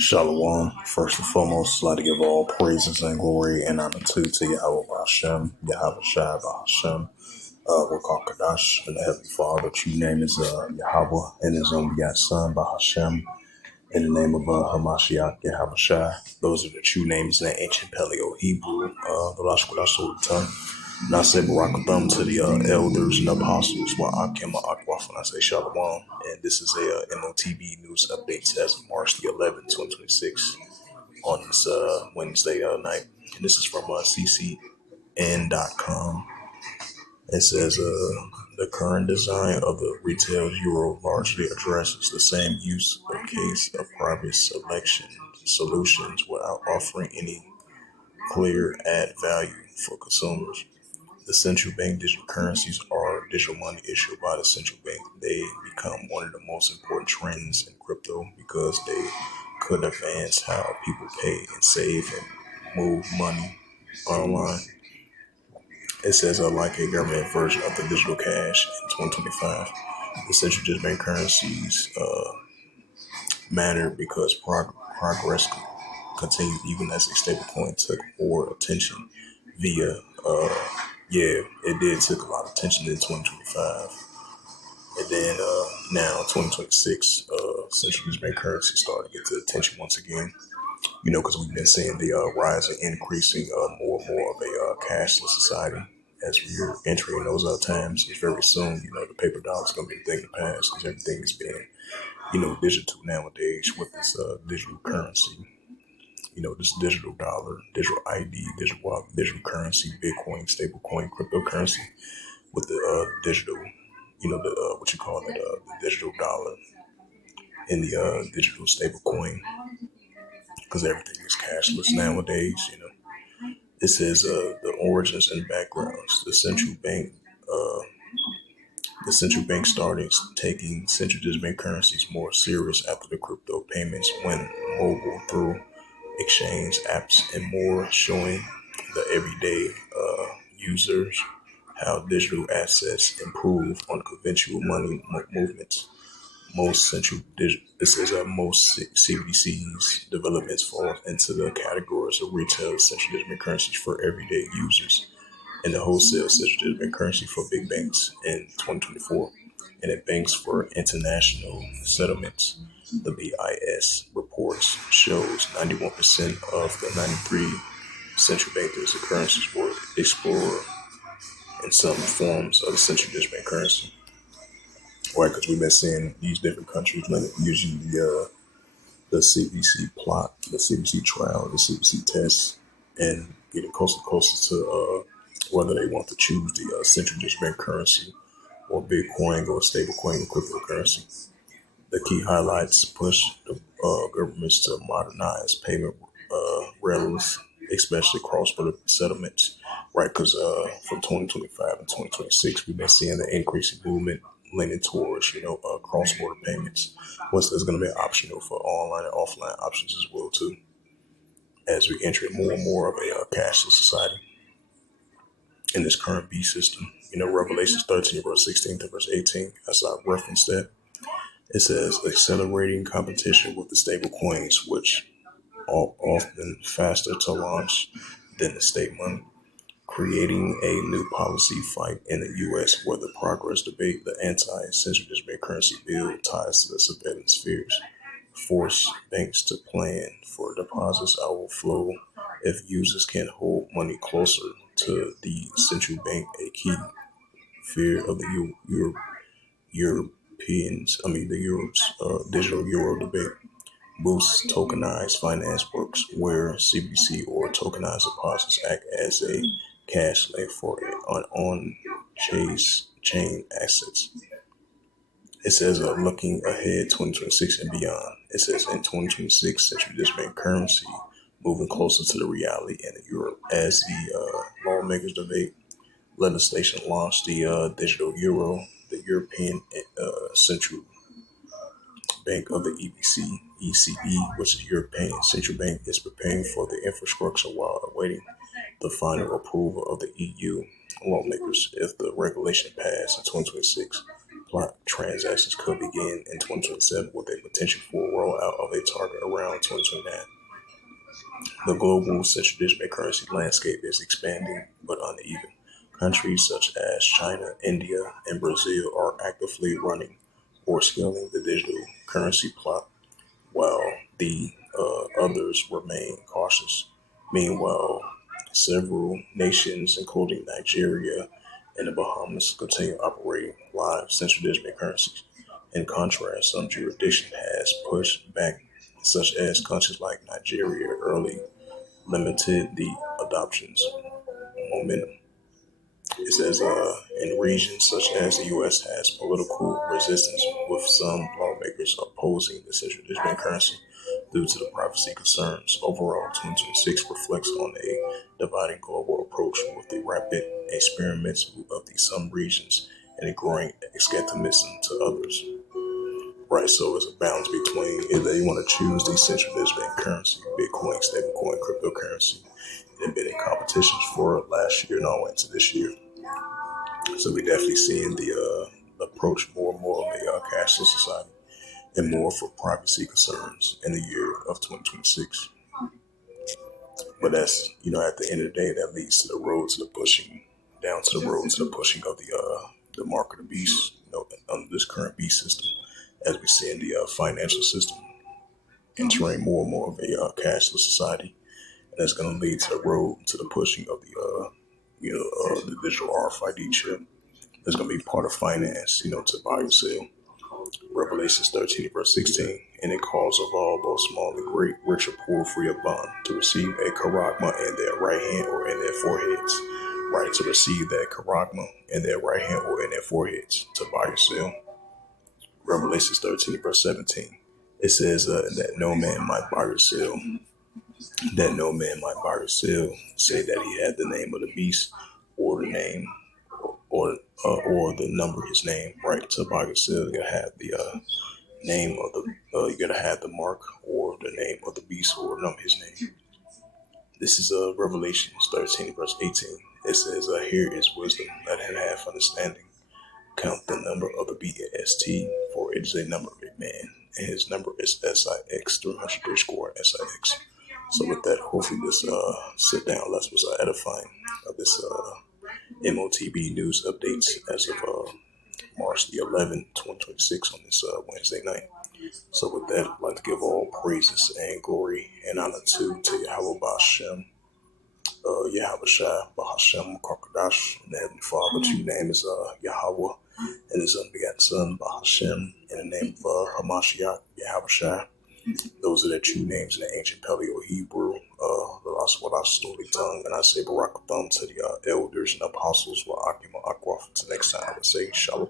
Shalom. First and foremost, I'd like to give all praises and glory and honor to Yahweh Hashem, Yahweh Shai Hashem, Rakal Kadash, and the Heavenly Father. True name is Yahweh, and His only begotten Son, Bahashem, in the name of Hamashiach, Yahweh Shai. Those are the true names in the ancient Paleo Hebrew, the Lashon Kodash tongue. And I say Barakatham to the elders and apostles while I came Akwaf when I say Shalom. And this is a M.O.T.B news update as of March the 11th, 2026 on this Wednesday night. And this is from ccn.com. It says the current design of the retail euro largely addresses the same use case of private selection solutions without offering any clear add value for consumers. The central bank digital currencies are digital money issued by the central bank. They become one of the most important trends in crypto because they could advance how people pay and save and move money online. It says like a government version of the digital cash in 2025. The central digital bank currencies matter because progress continued even as a stablecoin took more attention via it did took a lot of attention in 2025. And then now 2026, central bank currency starting to get the attention once again. Because we've been seeing the rise and increasing more and more of a cashless society as we're entering those times. It's very soon, the paper dollar is going to be the thing of the past because everything is being, digital nowadays with this digital currency. This digital dollar, digital ID, digital wallet, digital currency, Bitcoin, stablecoin, cryptocurrency with the digital, the the digital dollar and the digital stablecoin, because everything is cashless nowadays. It says the origins and backgrounds. The central bank started taking central digital bank currencies more serious after the crypto payments went mobile through exchange apps and more, showing the everyday users how digital assets improve on conventional money movements. Most CBDCs developments fall into the categories of retail central digital currencies for everyday users and the wholesale central digital currency for big banks in 2024, and it banks for international settlements. The BIS reports shows 91% of the 93 central bank digital currencies were explored in some forms of the central digital bank currency. Right, because we've been seeing these different countries using the CBC plot, the CBC trial, the CBC test, and getting closer and closer to whether they want to choose the central digital bank currency or Bitcoin or stablecoin or cryptocurrency. The key highlights push the governments to modernize payment rails, especially cross-border settlements, right? Because from 2025 and 2026, we've been seeing the increasing movement leaning towards, cross-border payments. There's going to be optional for online and offline options as well, too, as we enter more and more of a cashless society in this current B system. Revelations 13, verse 16 to verse 18, as I referenced that. It says accelerating competition with the stable coins, which are often faster to launch than the state money, creating a new policy fight in the U.S. where the progress debate, the anti-central digital currency bill ties to the surveillance fears, force banks to plan for deposits outflow if users can hold money closer to the central bank, a key fear of the Europe's digital euro debate. Boosts tokenized finance works, where CBC or tokenized deposits act as a cash lay for on-chain assets. It says looking ahead 2026 and beyond. It says in 2026, central digital bank currency moving closer to the reality in Europe as the lawmakers debate legislation launched the digital euro. The European Central Bank of the ECB, which is European Central Bank, is preparing for the infrastructure while awaiting the final approval of the EU lawmakers. If the regulation passed in 2026, plot transactions could begin in 2027 with a potential for rollout of a target around 2029. The global central digital currency landscape is expanding but uneven. Countries such as China, India, and Brazil are actively running or scaling the digital currency plot, while the others remain cautious. Meanwhile, several nations, including Nigeria and the Bahamas, continue operating live central digital currencies. In contrast, some jurisdiction has pushed back, such as countries like Nigeria early limited the adoption's momentum. It says in regions such as the U.S. has political resistance, with some lawmakers opposing the central digital currency due to the privacy concerns. Overall, 2026 reflects on a dividing global approach with the rapid experimental of some regions and a growing skepticism to others. Right, so it's a balance between either you want to choose the central digital currency, Bitcoin, stablecoin, cryptocurrency. They've been in competitions for it last year and all into this year. So we're definitely seeing the approach more and more of a cashless society and more for privacy concerns in the year of 2026. But that's, at the end of the day, that leads to the road to the pushing, down to the road to the pushing of the mark of the beast, under this current beast system, as we see in the financial system entering more and more of a cashless society. And that's going to lead to the road to the pushing of the digital RFID chip. That's going to be part of finance, to buy and sell. Revelations 13, verse 16. And it calls of all, both small and great, rich or poor, free or bond, to receive a charagma in their right hand or in their foreheads. Right, to receive that charagma in their right hand or in their foreheads, to buy or sell. Revelations 13, verse 17. It says that no man might buy or sell. That no man might buy or sell, say that he had the name of the beast, or the name, or the number of his name. Right, to buy or sell, you gotta have the name of the, you gotta have the mark or the name of the beast or the number of his name. This is Revelations 13, verse 18. It says, here is wisdom, let him have understanding. Count the number of the beast, for it is a number of a man, and his number is SIX, 300 score SIX. So with that, hopefully this sit down lesson was edifying of this M.O.T.B news updates as of March the 11th, 2026 on this Wednesday night. So with that, I'd like to give all praises and glory and honor to Yahweh Ba'Shem, Yahweh Shai, Ba'Shem, Karkadash, and the Heavenly Father, whose name is Yahweh, and his unbegotten Son, Ba'Shem, in the name of Hamashiach, Yahweh Shai. Those are the true names in the ancient Paleo Hebrew, what I slowly tongue, and I say Barakatham to the elders and apostles, wa Akima Akwa. Until next time, I would say Shalom.